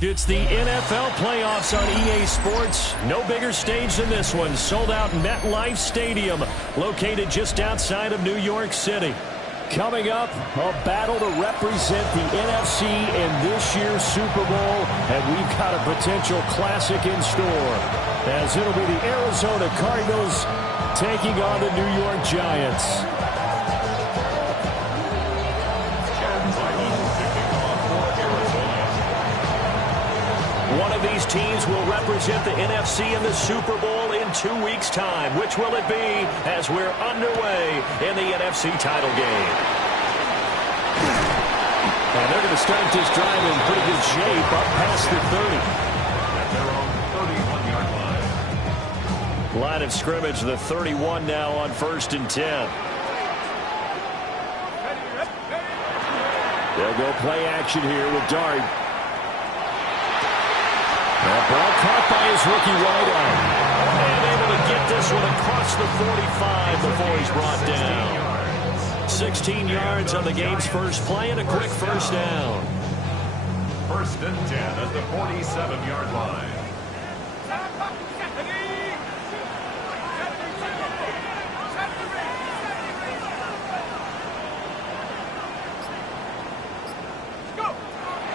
It's the NFL playoffs on EA Sports. No bigger stage than this one. Sold out MetLife Stadium, located just outside of New York City. Coming up, a battle to represent the NFC in this year's Super Bowl, and we've got a potential classic in store, as it'll be the Arizona Cardinals taking on the New York Giants. One of these teams will represent the NFC in the Super Bowl in 2 weeks' time. Which will it be as we're underway in the NFC title game? And they're going to start this drive in pretty good shape up past the 30. At their own 31-yard line. Line of scrimmage, the 31 now on 1st and 10. They'll go play action here with Dart. That ball caught by his rookie wideout. And able to get this one across the 45 before he's brought down. 16 yards on the game's first play and a quick first down. 1st and 10 at the 47-yard line.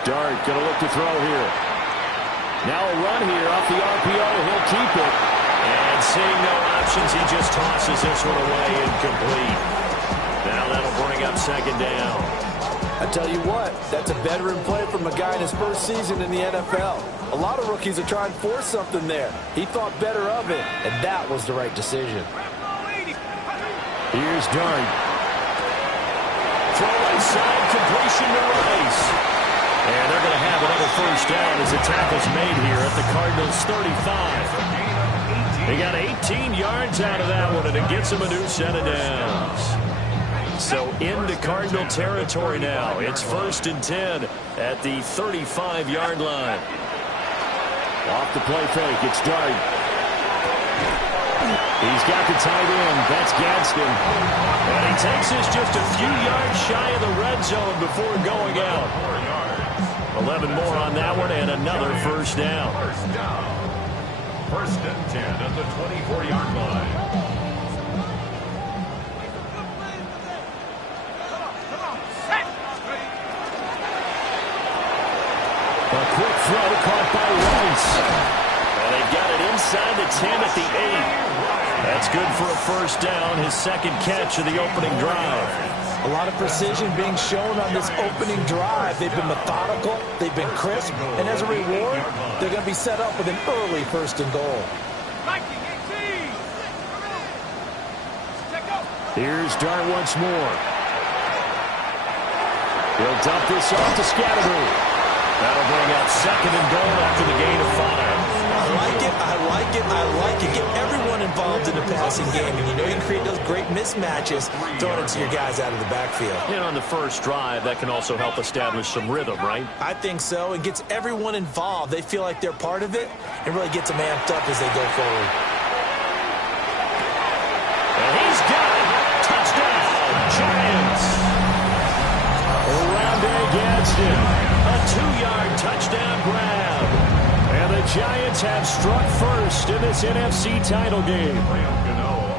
Dart going to look to throw here. Now a run here off the RPO. He'll keep it. And seeing no options, he just tosses this one away incomplete. Now that'll bring up 2nd down. I tell you what, that's a veteran play from a guy in his first season in the NFL. A lot of rookies are trying to force something there. He thought better of it, and that was the right decision. Here's Dart. Throw right side, completion to Rice. And they're going to have another first down as the tackle's made here at the Cardinals' 35. They got 18 yards out of that one, and it gets them a new set of downs. So into Cardinal territory now. It's 1st and 10 at the 35-yard line. Off the play fake, it's Dart. He's got the tight end. That's Gadsden. And he takes this just a few yards shy of the red zone before going out. 11 more on that one, and another first down. 1st and 10 at the 24-yard line. A quick throw caught by Rice. And they've got it inside the 10 at the 8. That's good for a first down, his 2nd catch of the opening drive. A lot of precision being shown on this opening drive. They've been methodical, they've been crisp, and as a reward, they're going to be set up with an early 1st and goal. Here's Dart once more. He'll dump this off to Scatterby. That'll bring up 2nd and goal after the gain of 5. I like it, I like it, I like it. Get everyone involved in the passing game, and you know you can create those great mismatches throwing it to your guys out of the backfield. And on the first drive, that can also help establish some rhythm, right? I think so. It gets everyone involved. They feel like they're part of it, and really gets them amped up as they go forward. And he's got it. Touchdown, Giants. Oronde Gadsden. A 2-yard touchdown grab. And the Giants have struck first in this NFC title game.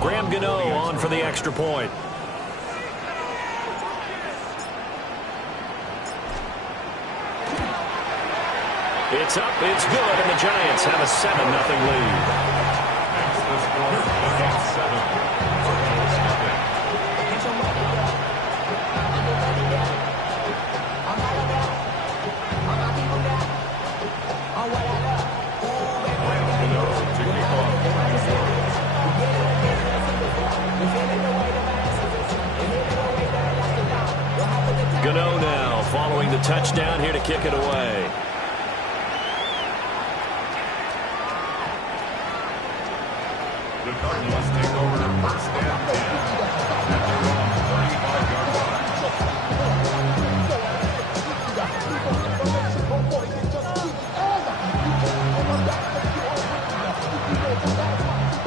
Graham Gano on for the extra point. It's up, it's good, and the Giants have a 7-0 lead. Gano now following the touchdown here to kick it away. The Cardinals take over 1st and 10 at their own 35-yard line.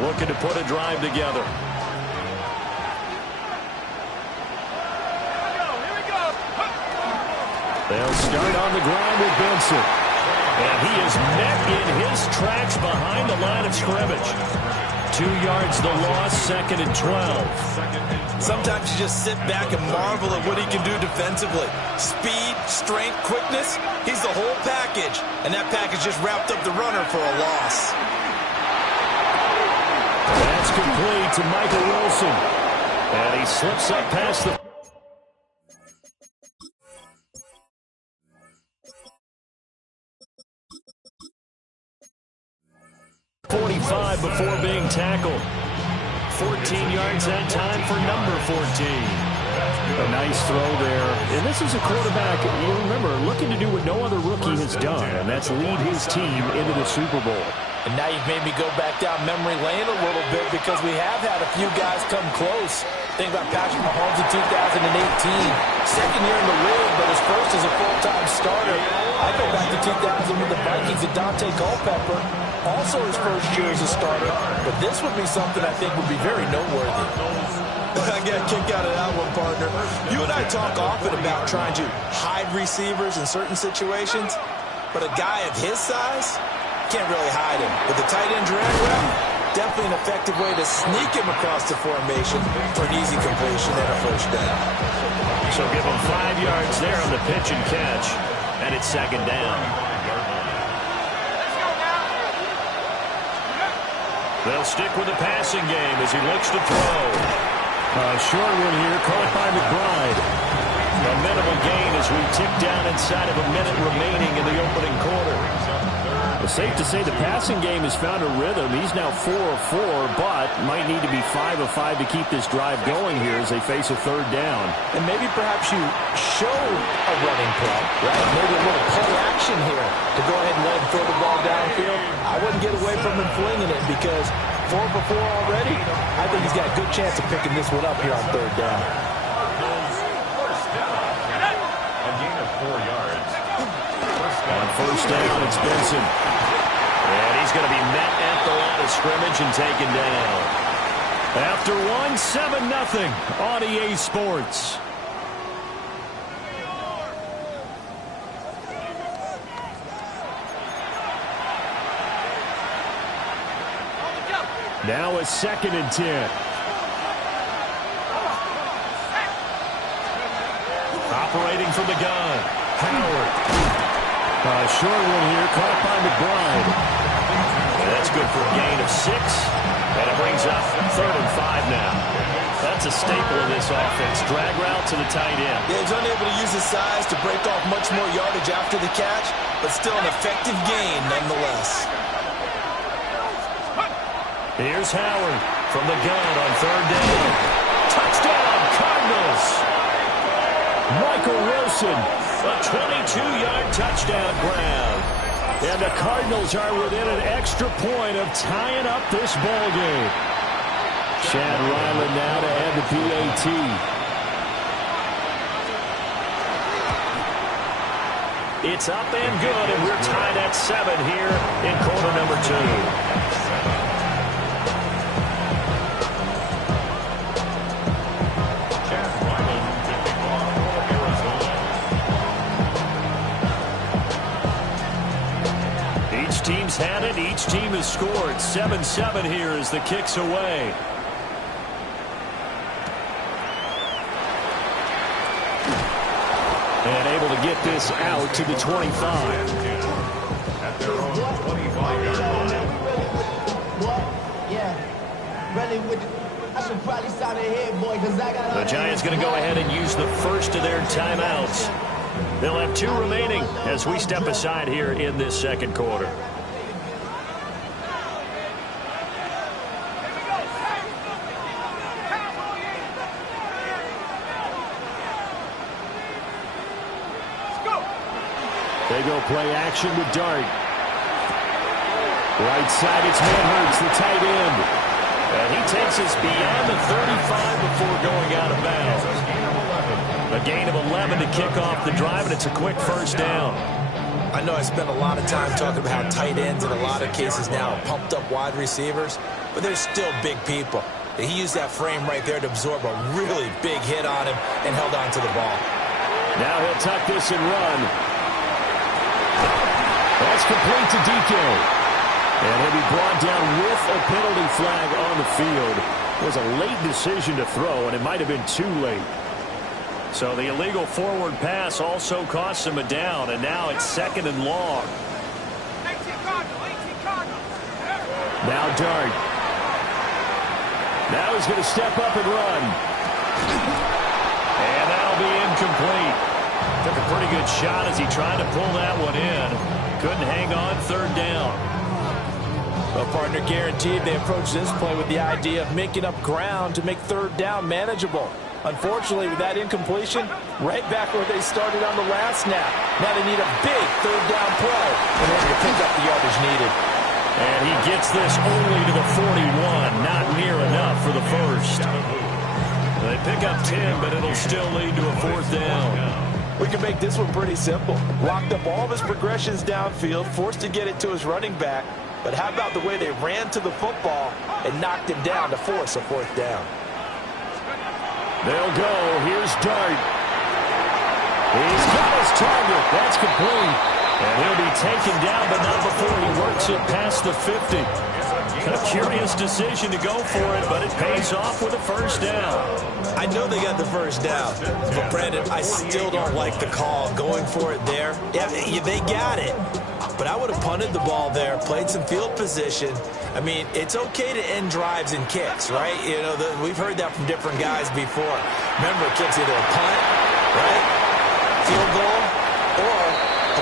Looking to put a drive together. They'll start on the ground with Benson. And he is met in his tracks behind the line of scrimmage. 2 yards the loss, 2nd and 12. Sometimes you just sit back and marvel at what he can do defensively. Speed, strength, quickness, he's the whole package. And that package just wrapped up the runner for a loss. That's complete to Michael Wilson. And he slips up past the 45 before being tackled. 14 yards that time for number 14. A nice throw there. And this is a quarterback, you remember, looking to do what no other rookie has done, and that's lead his team into the Super Bowl. And now you've made me go back down memory lane a little bit because we have had a few guys come close. Think about Patrick Mahomes in 2018. Second year in the league, but his first as a full-time starter. I go back to 2000 with the Vikings and Dante Culpepper. Also his first year as a starter. But this would be something I think would be very noteworthy. I got a kick out of that one, partner. You and I talk often about trying to hide receivers in certain situations. But a guy of his size can't really hide him. With the tight end drag route, definitely an effective way to sneak him across the formation for an easy completion and a first down. So give him 5 yards there on the pitch and catch. And it's 2nd down. They'll stick with the passing game as he looks to throw. Short one here, caught by McBride. A minimal gain as we tick down inside of a minute remaining in the opening quarter. It's safe to say the passing game has found a rhythm. He's now 4 of 4, but might need to be 5 of 5 to keep this drive going here as they face a 3rd down. And maybe perhaps you show a running play, right? Maybe a little play action here to go ahead and let him throw the ball downfield. I wouldn't get away from him flinging it because 4 for 4 already. I think he's got a good chance of picking this one up here on 3rd down. A gain of 4 yards. On 1st down, it's Benson. And he's going to be met at the line of scrimmage and taken down. After one, 7-0 on EA Sports. Now it's 2nd and 10. Operating from the gun, Howard. Short one here, caught by McBride. That's good for a gain of 6. And it brings up 3rd and 5 now. That's a staple of this offense. Drag route to the tight end. Yeah, he's unable to use his size to break off much more yardage after the catch, but still an effective gain nonetheless. Here's Howard from the gun on 3rd down. Touchdown, Cardinals! Michael Wilson, a 22-yard touchdown grab. And the Cardinals are within an extra point of tying up this ball game. Chad Ryland now to add the PAT. It's up and good, and we're tied at 7 here in quarter number 2. Team's had it. Each team has scored. 7-7 here as the kick's away. And able to get this out to the 25. At their own 25-yard line. The Giants going to go ahead and use the first of their timeouts. They'll have 2 remaining as we step aside here in this 2nd quarter. They go play action with Dart. Right side, it's Manhurts, the tight end. And he takes us beyond the 35 before going out of bounds. A gain of 11 to kick off the drive, and it's a quick 1st down. I know I spent a lot of time talking about how tight ends in a lot of cases now are pumped up wide receivers, but they're still big people. He used that frame right there to absorb a really big hit on him and held on to the ball. Now he'll tuck this and run. And pass complete to DK. And he'll be brought down with a penalty flag on the field. It was a late decision to throw, and it might have been too late. So the illegal forward pass also cost him a down, and now it's 2nd and long. Now Dart. Now he's going to step up and run. And that'll be incomplete. Took a pretty good shot as he tried to pull that one in. Couldn't hang on 3rd down. Well, partner, guaranteed they approach this play with the idea of making up ground to make 3rd down manageable. Unfortunately, with that incompletion, right back where they started on the last snap. Now they need a big 3rd down play in order to pick up the yardage needed. And he gets this only to the 41. Not near enough for the first. They pick up 10, but it'll still lead to a 4th down. We can make this one pretty simple. Locked up all of his progressions downfield, forced to get it to his running back. But how about the way they ran to the football and knocked him down to force a 4th down? They'll go. Here's Dart. He's got his target. That's complete. And he'll be taken down, but not before he works it past the 50. A curious decision to go for it, but it pays off with a 1st down. I know they got the 1st down, but Brandon, I still don't like the call going for it there. Yeah, they got it. But I would have punted the ball there, played some field position. I mean, it's okay to end drives and kicks, right? You know, we've heard that from different guys before. Remember, kicks either a punt, right, field goal, or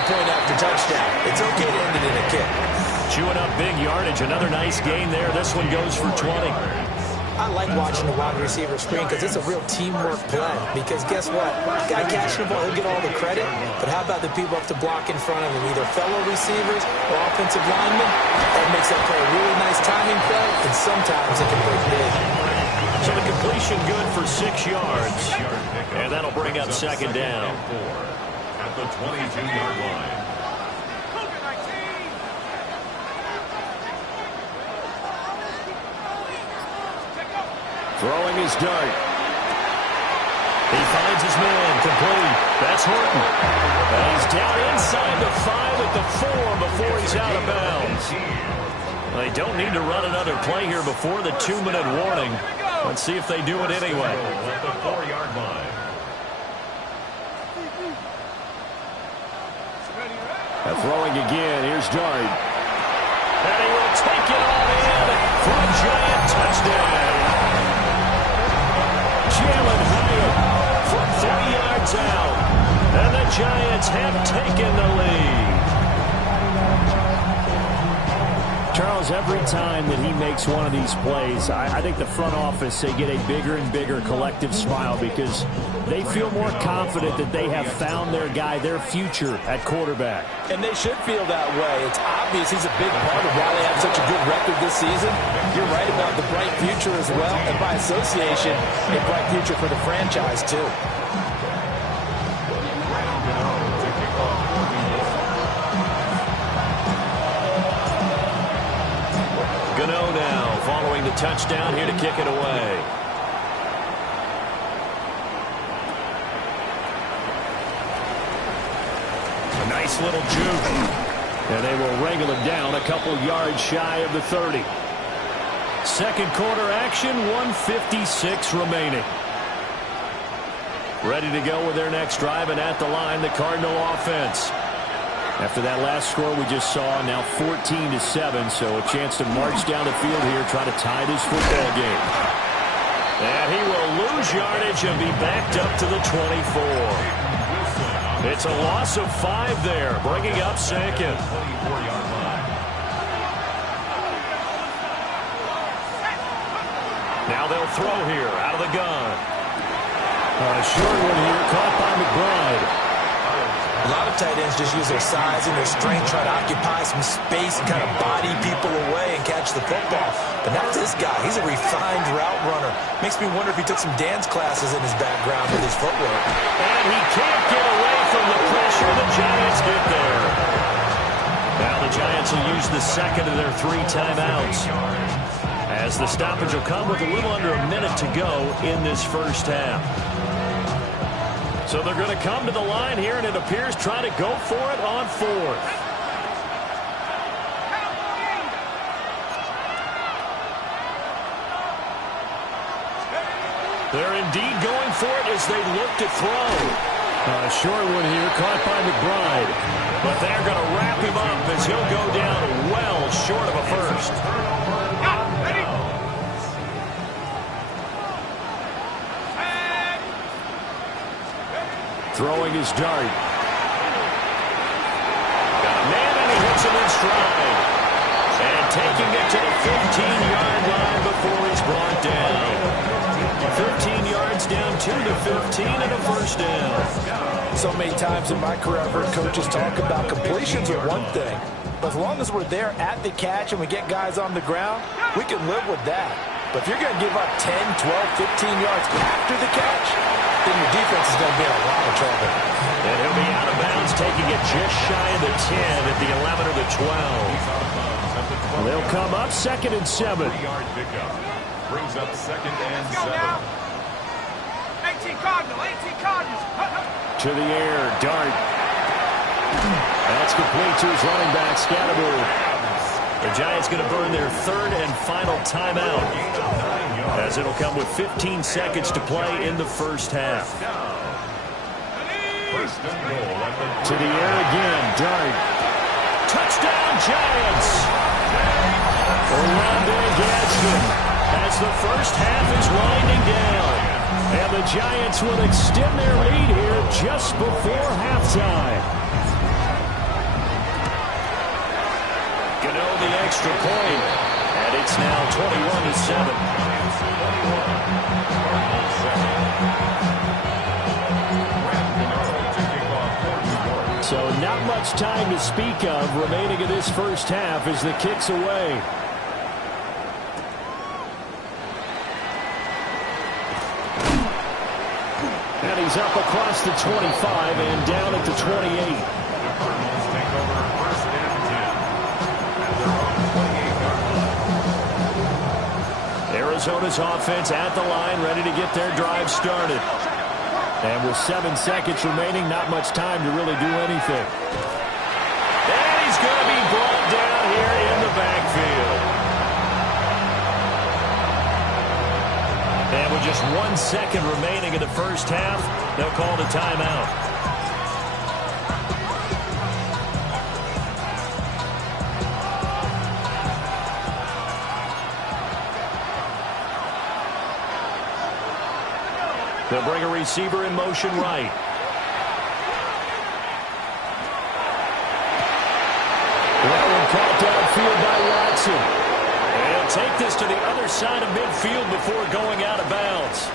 a point after touchdown. It's okay to end it in a kick. Chewing up big yardage. Another nice gain there. This one goes for 20. I like watching the wide receiver screen because it's a real teamwork play. Because guess what? Guy catching the ball, he'll get all the credit. But how about the people up to block in front of him? Either fellow receivers or offensive linemen. That makes that play a really nice timing play, and sometimes it can break big. So the completion good for 6 yards. And that'll bring up 2nd down. At the 22-yard line. Throwing his Dart. He finds his man, complete. That's Horton. And he's down inside the 5 at the 4 before he's out of bounds. They don't need to run another play here before the 2-minute warning. Let's see if they do it anyway. At the 4-yard line. Throwing again. Here's Dart. And he will take it all in for a giant touchdown. Jalen Hyatt from 3 yards out. And the Giants have taken the lead. Charles, every time that he makes one of these plays, I think the front office, they get a bigger and bigger collective smile because they feel more confident that they have found their guy, their future at quarterback. And they should feel that way. It's obvious he's a big part of why they have such a good record this season. You're right about the bright future as well, and by association, a bright future for the franchise too. Gano now following the touchdown here to kick it away. A nice little juke. And they will wrangle him down a couple yards shy of the 30. Second quarter action, 1:56 remaining. Ready to go with their next drive, and at the line, the Cardinal offense. After that last score we just saw, now 14-7, so a chance to march down the field here, try to tie this football game. And he will lose yardage and be backed up to the 24. It's a loss of 5 there, bringing up 2nd. Now they'll throw here, out of the gun. A short one here, caught by McBride. A lot of tight ends just use their size and their strength, try to occupy some space and kind of body people away and catch the football. But not this guy. He's a refined route runner. Makes me wonder if he took some dance classes in his background with his footwork. And he can't get away from the pressure. The Giants get there. Now the Giants will use the second of their 3 timeouts, as the stoppage will come with a little under a minute to go in this first half. So they're going to come to the line here, and it appears try to go for it on 4th. They're indeed going for it as they look to throw. A short one here, caught by McBride. But they're going to wrap him up as he'll go down well short of a first. Throwing his dart. Got a man and he hits him in stride. And taking it to the 15-yard line before he's brought down. 15 yards down, 2 to 15 and a first down. So many times in my career I've heard coaches talk about completions are one thing. But as long as we're there at the catch and we get guys on the ground, we can live with that. But if you're going to give up 10, 12, 15 yards after the catch, then your defense is going to be in a lot of trouble. And he'll be out of bounds, taking it just shy of the 10 at the 11 or the 12. They'll come up 2nd and 7. 3-yard pickup. Brings up 2nd and 7. 18 Cardinals. To the air, dart. That's complete to his running back, Scatterbury. The Giants going to burn their 3rd and final timeout, as it'll come with 15 seconds to play in the first half. First and goal at the To the air again, dart. Touchdown, Giants! Orlando Gadsden, as the first half is winding down. And the Giants will extend their lead here just before halftime. Gano the extra point, and it's now 21 to 7. So not much time to speak of remaining in this first half as the kick's away. And he's up across the 25 and down at the 28. The Cardinals take over first and 10 at their own 28-yard line. Arizona's offense at the line, ready to get their drive started. And with 7 seconds remaining, not much time to really do anything. And he's going to be brought down here in the backfield. And with just 1 second remaining in the first half, they'll call the timeout. They'll bring a receiver in motion right. That one caught downfield by Watson. And he'll take this to the other side of midfield before going out of bounds.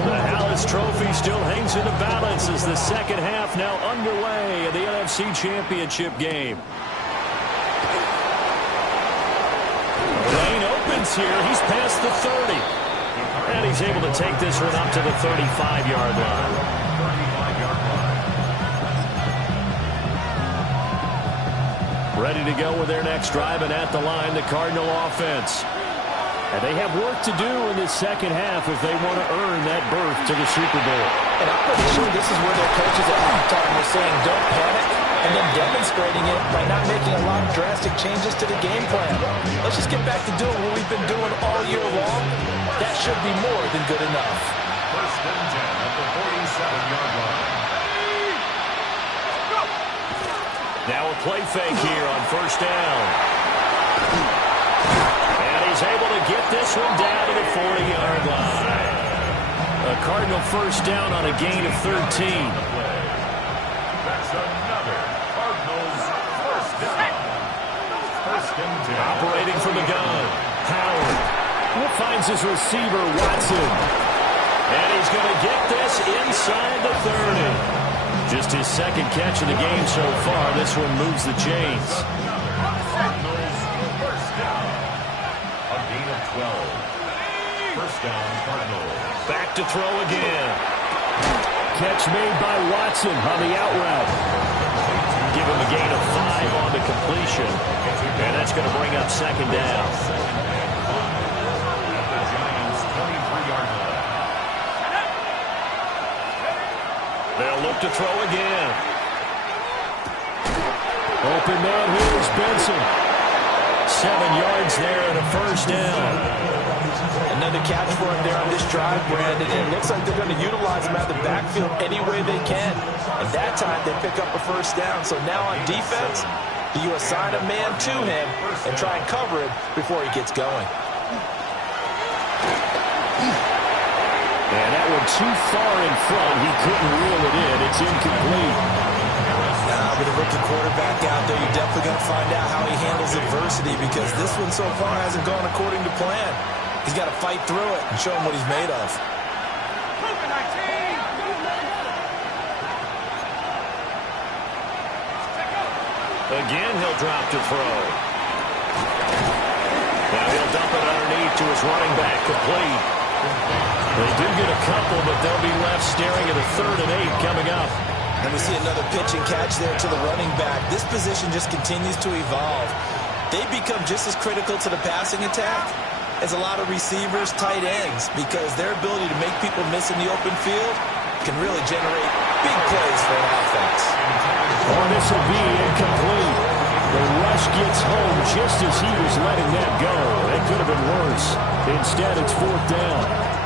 The Hallis Trophy still hangs in the balance as the second half now underway in the NFC Championship game. Lane opens here. He's past the 30. And he's able to take this one up to the 35-yard line. 35-yard line. Ready to go with their next drive, and at the line, the Cardinal offense. And they have work to do in this second half if they want to earn that berth to the Super Bowl. And I'm pretty sure this is where their coaches at halftime were saying don't panic, and then demonstrating it by not making a lot of drastic changes to the game plan. Let's just get back to doing what we've been doing all year long. That should be more than good enough. First and 10 at the 47-yard line. Now a play fake here on first down. And he's able to get this one down to the 40-yard line. A Cardinal first down on a gain of 13. That's another Cardinals first down. First and 10. Operating from the gun, Howard finds his receiver, Watson. And he's going to get this inside the 30. Just his second catch of the game so far. This one moves the chains. Cardinals first down. A gain of 12. First down, Cardinals. Back to throw again. Catch made by Watson on the out route. Give him a gain of 5 on the completion. And that's going going to bring up second down. Second and 5 at the Giants' 23-yard line. They'll look to throw again. Open man here is Benson. 7 yards there and a first down. Another catch for him there on this drive, Brandon. And it looks like they're going to utilize him out of the backfield any way they can. And that time they pick up a first down. So now on defense, you assign a man to him and try and cover him before he gets going. And that one too far in front. He couldn't reel it in. It's incomplete. Now, with a rookie quarterback out there, you're definitely going to find out how he handles adversity, because this one so far hasn't gone according to plan. He's got to fight through it and show him what he's made of. Again, he'll drop to throw. Now he'll dump it underneath to his running back, complete. They do get a couple, but they'll be left staring at a 3rd and 8 coming up. And we see another pitch and catch there to the running back. This position just continues to evolve. They become just as critical to the passing attack as a lot of receivers, tight ends, because their ability to make people miss in the open field can really generate big plays for an offense. Oh, this will be incomplete. The rush gets home just as he was letting that go. It could have been worse. Instead, it's 4th down.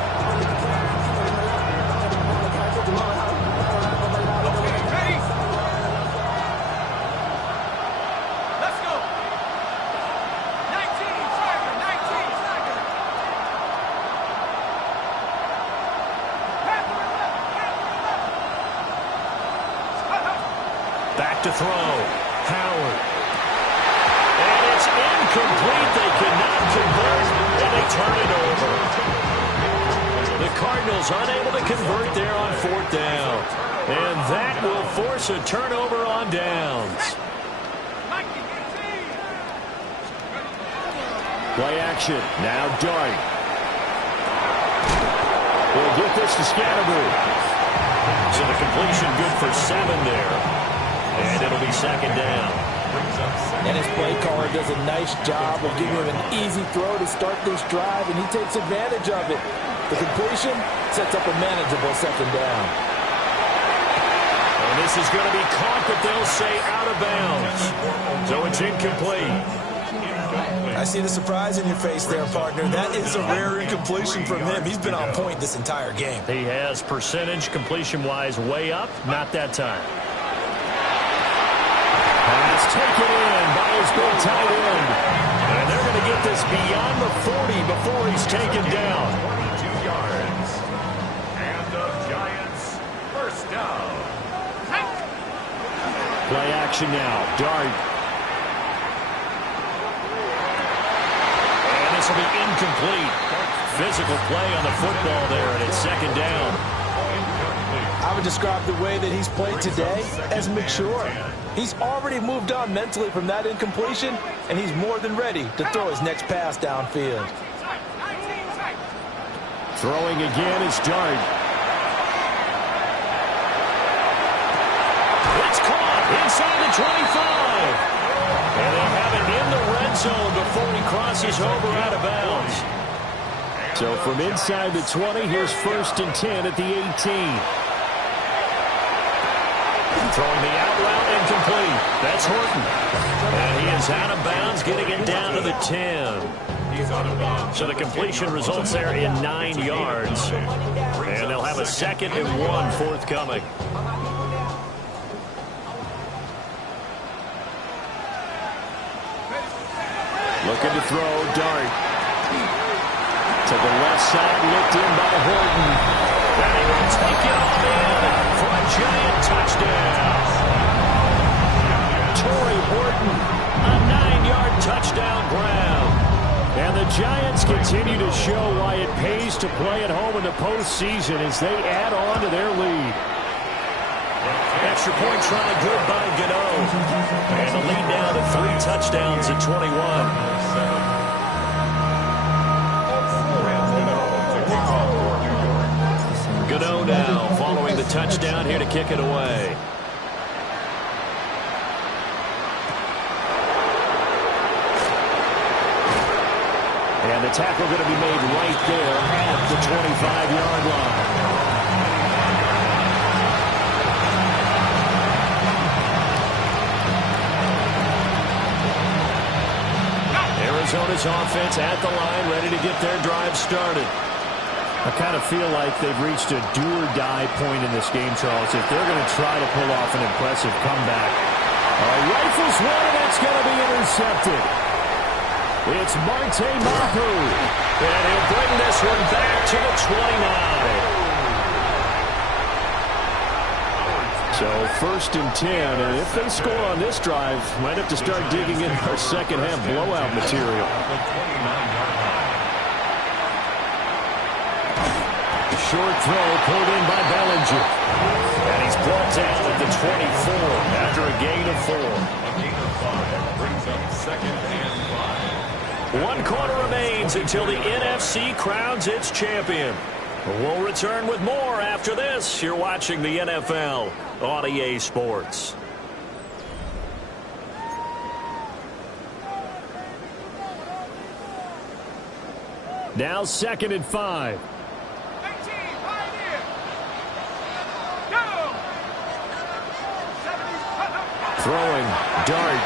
Back to throw. Howard. And it's incomplete. They cannot convert, and they turn it over. The Cardinals unable to convert there on 4th down. And that will force a turnover on downs. Play action. Now Dart. We'll get this to Scatterby. So the completion good for 7 there. And it'll be 2nd down. And his play caller does a nice job of giving him an easy throw to start this drive, and he takes advantage of it. The completion sets up a manageable 2nd down. And this is going to be caught, but they'll say out of bounds. So it's incomplete. I see the surprise in your face there, partner. That is a rare incompletion from him. He's been on point this entire game. He has percentage completion-wise way up. Not that time. Pass taken in by his big tight end. And they're going to get this beyond the 40 before he's taken down. 22 yards. And the Giants first down. Play action now. Dart. And this will be incomplete. Physical play on the football there, and it's 2nd down. I would describe the way that he's played today as mature. He's already moved on mentally from that incompletion, and he's more than ready to throw his next pass downfield. Throwing again is Dart. It's caught inside the 25. And they'll have it in the red zone before he crosses over out of bounds. So from inside the 20, here's 1st and 10 at the 18. Throwing the out route incomplete. That's Horton. And he is out of bounds, getting it down to the 10. He's out of bounds. So the completion results there in 9 yards. And they'll have a 2nd and 1 forthcoming. Looking to throw, Dart. To the left side, looked in by Horton. And he will take it all in for a Giant touchdown. Torrey Horton, a 9-yard touchdown grab. And the Giants continue to show why it pays to play at home in the postseason as they add on to their lead. Extra point try good by Gano. And the lead down to 3 touchdowns at 21. Gano now following the touchdown here to kick it away. And the tackle going to be made right there at the 25-yard line. Arizona's offense at the line, ready to get their drive started. I kind of feel like they've reached a do-or-die point in this game, Charles. If they're going to try to pull off an impressive comeback, rifles one, and that's going to be intercepted. It's Marte Mapu, and he'll bring this one back to the 29. So 1st and 10, and if they score on this drive, might have to start digging in our second-half blowout material. Short throw pulled in by Bellinger. And he's brought down at the 24 after a gain of 4. A gain of 5 brings up 2nd and 5. 1 quarter remains until the NFC crowns its champion. We'll return with more after this. You're watching the NFL on EA Sports. Now 2nd and 5. Throwing, dart.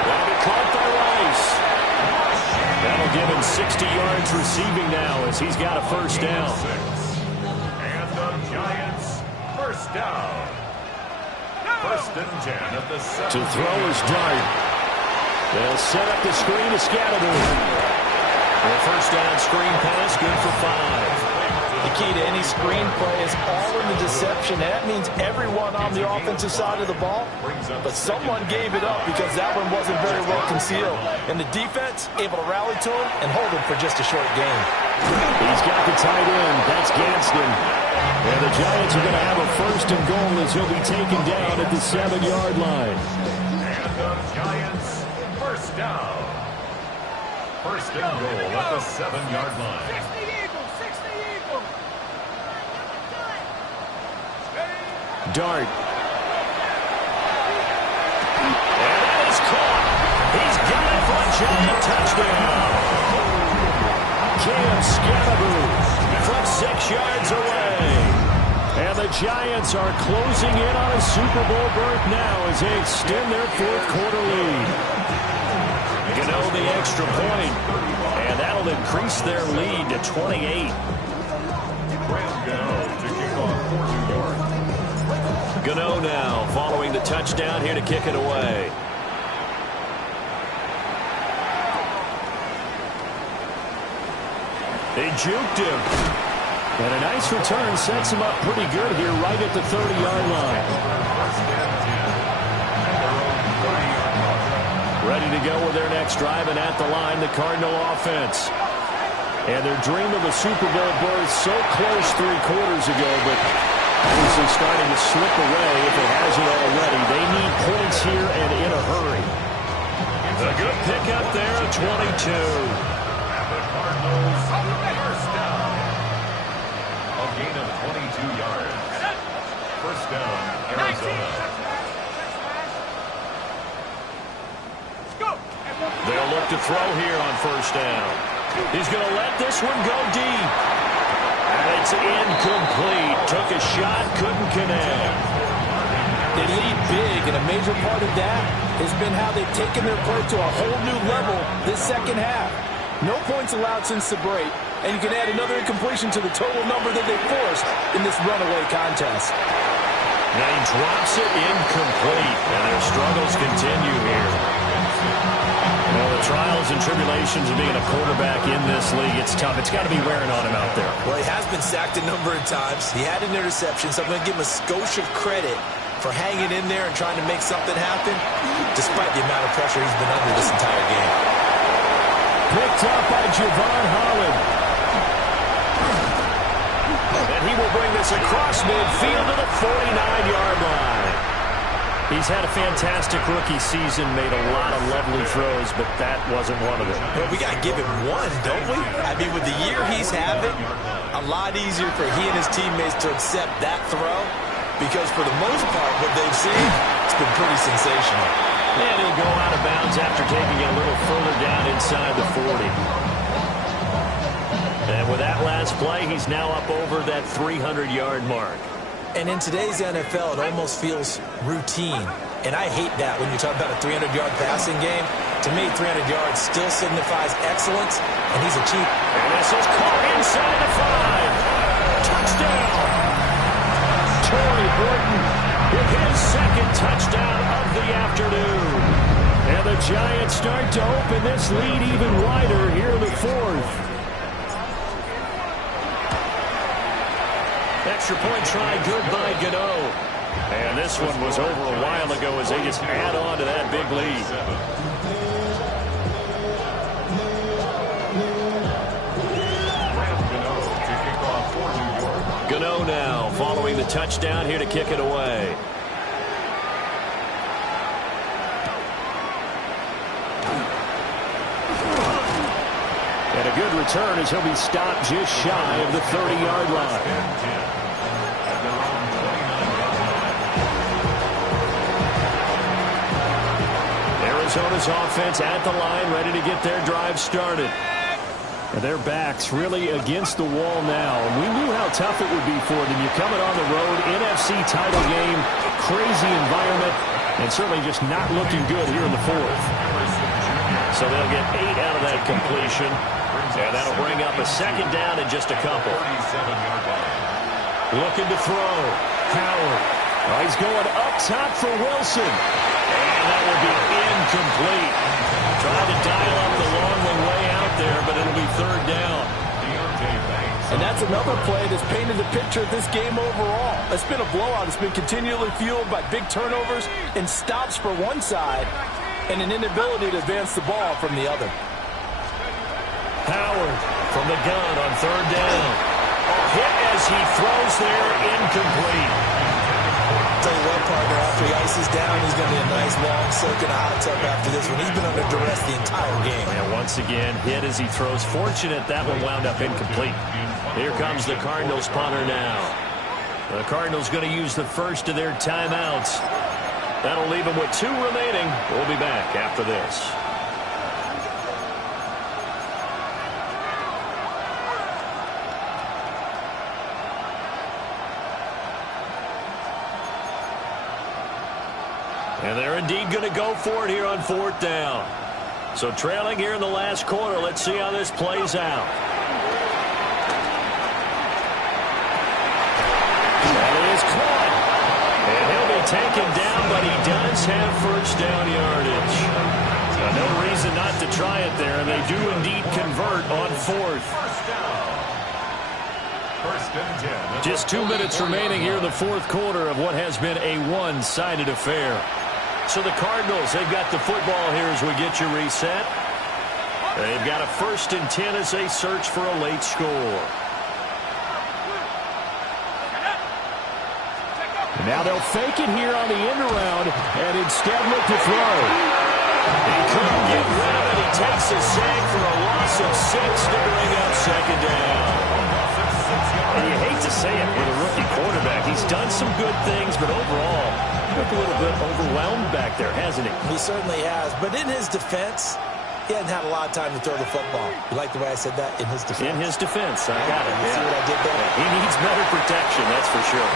That'll be caught by Rice. That'll give him 60 yards receiving now as he's got a 1st down. And the Giants, 1st down. 1st and 10 at the 7. To throw is Dart. They'll set up the screen to Scattergood. The 1st down screen pass, good for 5. The key to any screen play is all in the deception. That means everyone on the offensive side of the ball, but someone gave it up because that one wasn't very well concealed. And the defense able to rally to him and hold him for just a short game. He's got the tight end. That's Gadsden. And the Giants are going to have a 1st and goal as he'll be taken down at the 7-yard line. And the Giants, 1st down. 1st and goal at the 7-yard line. Dart. And that is caught. He's got it for a giant touchdown. Cam Scattergood from 6 yards away. And the Giants are closing in on a Super Bowl berth now as they extend their 4th quarter lead. Gano the extra point, and that'll increase their lead to 28. Graham Gano to kick off for New York. Gano now following the touchdown here to kick it away. They juked him. And a nice return sets him up pretty good here right at the 30-yard line. Ready to go with their next drive, and at the line, the Cardinal offense. And their dream of a Super Bowl berth so close 3 quarters ago, but obviously starting to slip away if it hasn't already. They need points here and in a hurry. A good pickup there at 22. And the Cardinals, 1st down. A gain of 22 yards. 1st down, Arizona. They'll look to throw here on 1st down. He's going to let this one go deep. And it's incomplete. Took a shot, couldn't connect. They lead big, and a major part of that has been how they've taken their play to a whole new level this 2nd half. No points allowed since the break, and you can add another incompletion to the total number that they forced in this runaway contest. Now he drops it incomplete, and their struggles continue here. Well, the trials and tribulations of being a quarterback in this league, it's tough. It's got to be wearing on him out there. Well, he has been sacked a number of times. He had an interception, so I'm going to give him a skosh of credit for hanging in there and trying to make something happen, despite the amount of pressure he's been under this entire game. Picked up by Javon Holland. And he will bring this across midfield to the 49-yard line. He's had a fantastic rookie season, made a lot of lovely throws, but that wasn't one of them. Well, we got to give him one, don't we? I mean, with the year he's having, a lot easier for he and his teammates to accept that throw, because for the most part, what they've seen, It's been pretty sensational. And he'll go out of bounds after taking it a little further down inside the 40. And with that last play, he's now up over that 300-yard mark. And in today's NFL, it almost feels routine. And I hate that when you talk about a 300-yard passing game. To me, 300 yards still signifies excellence, and he's a cheap. And this is caught inside the 5. Touchdown! Tory Burton with his second touchdown of the afternoon. And the Giants start to open this lead even wider here in the 4th. Extra point try, good by Gano. And this one was over a while ago as they just add on to that big lead. Gano now following the touchdown here to kick it away. And a good return as he'll be stopped just shy of the 30-yard line. Arizona's offense at the line, ready to get their drive started. And their backs really against the wall now. We knew how tough it would be for them. You're coming on the road, NFC title game, crazy environment, and certainly just not looking good here in the 4th. So they'll get 8 out of that completion. And that'll bring up a second down in just a couple. Looking to throw. Howard. Oh, he's going up top for Wilson. And that will be incomplete. Trying to dial up the long one way out there, but it'll be 3rd down. And that's another play that's painted the picture of this game overall. It's been a blowout. It's been continually fueled by big turnovers and stops for one side and an inability to advance the ball from the other. Howard from the gun on 3rd down. Hit as he throws there, incomplete. Tell you what, partner, after he ices down, he's going to be a nice long soak in a hot tub after this one. He's been under duress the entire game. And once again, hit as he throws. Fortunate that one wound up incomplete. Here comes the Cardinals punter now. The Cardinals going to use the first of their timeouts. That'll leave them with 2 remaining. We'll be back after this. And they're indeed going to go for it here on 4th down. So trailing here in the last quarter. Let's see how this plays out. That is caught. And he'll be taken down, but he does have first down yardage. No reason not to try it there, and they do indeed convert on 4th. Just 2 minutes remaining here in the 4th quarter of what has been a one-sided affair. So the Cardinals, they've got the football here as we get you reset. They've got a 1st and 10 as they search for a late score. And now they'll fake it here on the end around and instead look to throw. He couldn't get rid of it. He takes a sack for a loss of 6 to bring up 2nd down. And you hate to say it with a rookie quarterback. He's done some good things, but overall, he looked a little bit overwhelmed back there, hasn't he? He certainly has. But in his defense, he hasn't had a lot of time to throw the football. You like the way I said that? In his defense. In his defense. I got it. You see what I did there? He needs better protection, that's for sure.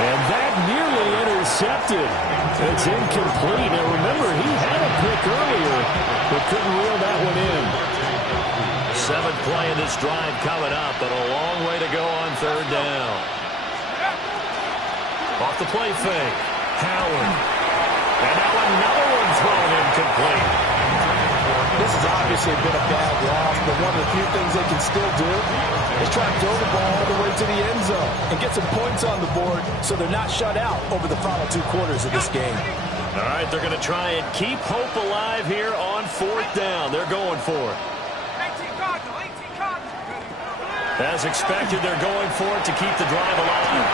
And that nearly intercepted. It's incomplete. Now, remember, he had a pick earlier, but couldn't reel that one in. 7th play of this drive coming up, but a long way to go on 3rd down. Off the play fake. Howard. And now another one thrown incomplete. This has obviously been a bad loss, but one of the few things they can still do is try to throw the ball all the way to the end zone and get some points on the board so they're not shut out over the final 2 quarters of this game. All right, they're going to try and keep hope alive here on 4th down. They're going for it. As expected, they're going for it to keep the drive alive.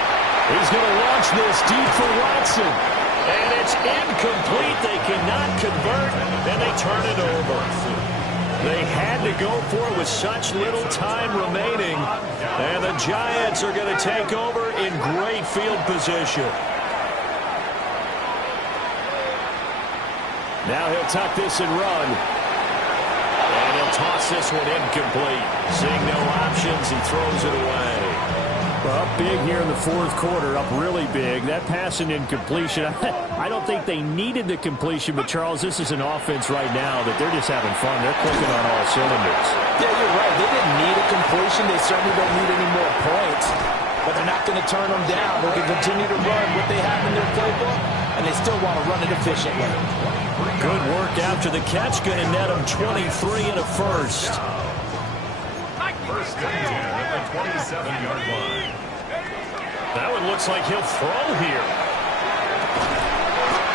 He's going to launch this deep for Watson. And it's incomplete. They cannot convert, and they turn it over. They had to go for it with such little time remaining. And the Giants are going to take over in great field position. Now he'll tuck this and run. And he'll toss this one incomplete. Seeing no options, he throws it away. Well, up big here in the fourth quarter, up really big. That pass and incompletion, I don't think they needed the completion, but Charles, this is an offense right now that they're just having fun. They're clicking on all cylinders. Yeah, you're right. They didn't need a completion. They certainly don't need any more points, but they're not going to turn them down. They can continue to run what they have in their playbook, and they still want to run it efficiently. Good work after the catch. Going to net them 23 and a first. First and 10 at the 27-yard line. That one looks like he'll throw here.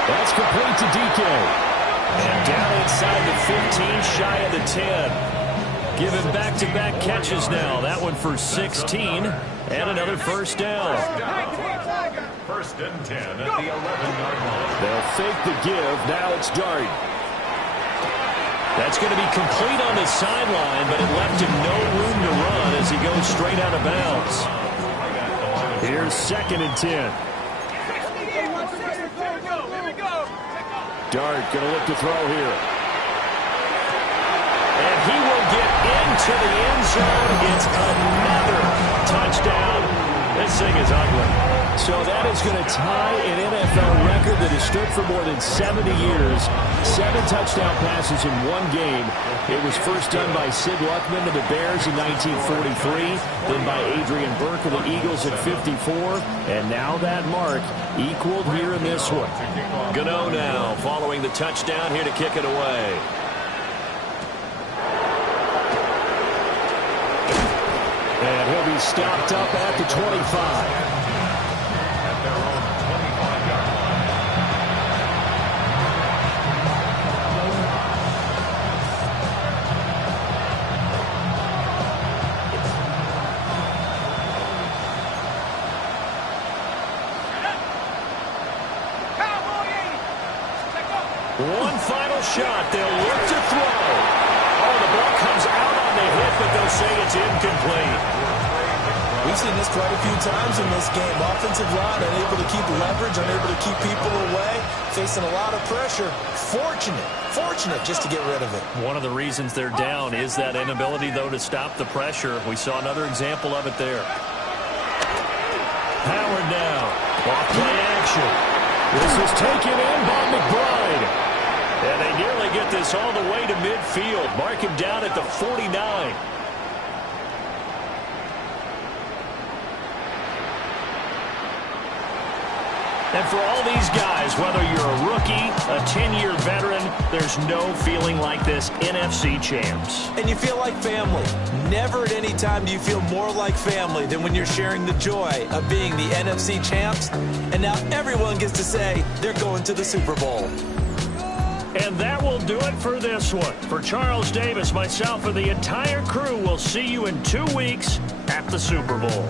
That's complete to DK. And down inside the 15, shy of the 10. Giving back-to-back catches now. That one for 16 and another first down. First and 10 at the 11-yard line. They'll fake the give. Now it's Dart. That's going to be complete on the sideline, but it left him no room to run as he goes straight out of bounds. Here's second and 10. Dart going to look to throw here. And he will get into the end zone. It's another touchdown. This thing is ugly. So that is going to tie an NFL record that has stood for more than 70 years. 7 touchdown passes in one game. It was first done by Sid Luckman of the Bears in 1943, then by Adrian Burke of the Eagles at 54, and now that mark equaled here in this one. Gano now following the touchdown here to kick it away. And he'll be stopped up at the 25. Their own 25-yard line. One final shot. They'll look to throw. Oh, the ball comes out on the hit, but they'll say it's incomplete. We've seen this quite a few times in this game. Offensive line unable to keep leverage, unable to keep people away, facing a lot of pressure. Fortunate just to get rid of it. One of the reasons they're down is that inability, though, to stop the pressure. We saw another example of it there. Howard now. Off play action. This is taken in by McBride. And they nearly get this all the way to midfield. Mark him down at the 49. And for all these guys, whether you're a rookie, a 10-year veteran, there's no feeling like this NFC champs. And you feel like family. Never at any time do you feel more like family than when you're sharing the joy of being the NFC champs. And now everyone gets to say they're going to the Super Bowl. And that will do it for this one. For Charles Davis, myself, and the entire crew, we'll see you in 2 weeks at the Super Bowl.